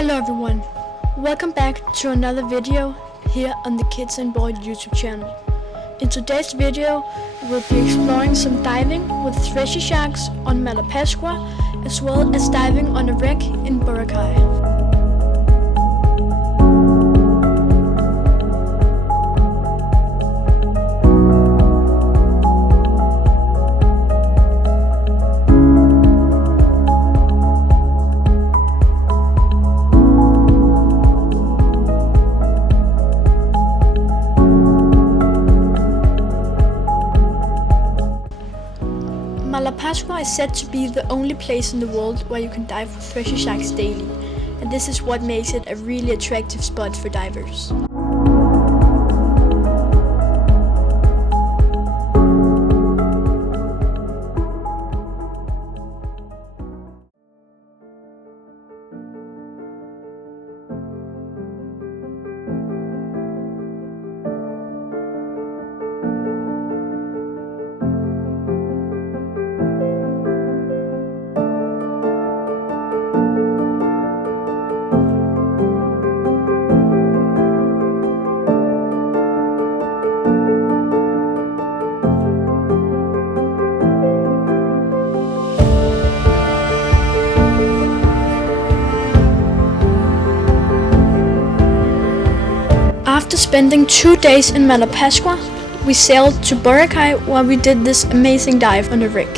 Hello everyone, welcome back to another video here on the Kids and Boy YouTube channel. In today's video, we'll be exploring some diving with Thresher sharks on Malapascua, as well as diving on a wreck in Boracay. Malapascua is said to be the only place in the world where you can dive with Thresher sharks daily, and this is what makes it a really attractive spot for divers. After spending 2 days in Malapascua, we sailed to Boracay where we did this amazing dive on a wreck.